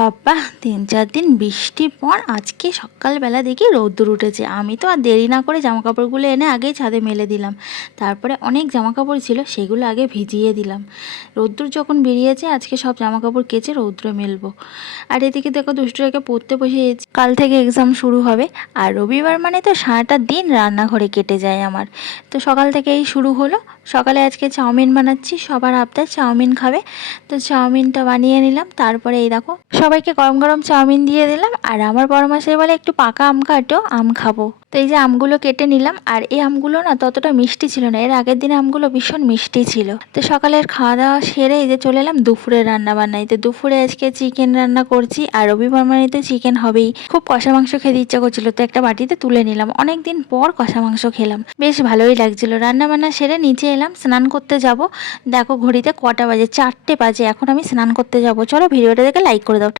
বাবা ৩-৪ দিন বৃষ্টির পর আজকে সকালবেলা দেখি রোদ্দুর উঠেছে। আমি তো আর দেরি না করে জামাকাপড়গুলো এনে আগেই ছাদে মেলে দিলাম। তারপরে অনেক জামাকাপড় ছিল, সেগুলো আগে ভিজিয়ে দিলাম। রোদ্দুর যখন বেরিয়েছে আজকে সব জামাকাপড় কেচে রৌদ্রে মেলবো। আর এদিকে দেখো দুষ্টুটাকে পড়তে বসিয়েছি, কাল থেকে এক্সাম শুরু হবে। আর রবিবার মানে তো সারাটা দিন রান্নাঘরে কেটে যায় আমার। তো সকাল থেকেই শুরু হলো। সকালে আজকে চাউমিন বানাচ্ছি, সবার আবদার চাউমিন খাবে। তো চাউমিনটা বানিয়ে নিলাম। তারপরে এই দেখো সবাইকে গরম গরম চাউমিন দিয়ে দিলাম। আর আমার বড় মশাই বলে একটু পাকা আম কাটো, আম খাবো। তো এই যে আমগুলো কেটে নিলাম। আর এই আমগুলো না ততটা মিষ্টি ছিল না, এর আগের দিন আমগুলো ভীষণ মিষ্টি ছিল। তো সকালের খাওয়া দাওয়া সেরে এই যে চলে এলাম দুপুরে রান্না বান্নায়। তো দুপুরে আজকে চিকেন রান্না করছি, আর রবিবার মানে তো চিকেন হবেই। খুব কষা মাংস খেতে ইচ্ছা করছিল, তো একটা বাটিতে তুলে নিলাম। অনেকদিন পর কষা মাংস খেলাম, বেশ ভালোই লাগছিল। রান্না বান্না সেরে নিচে এলাম, স্নান করতে যাব। দেখো ঘড়িতে কটা বাজে, 4টে বাজে। এখন আমি স্নান করতে যাব। চলো ভিডিওটা দেখে লাইক করে দাও।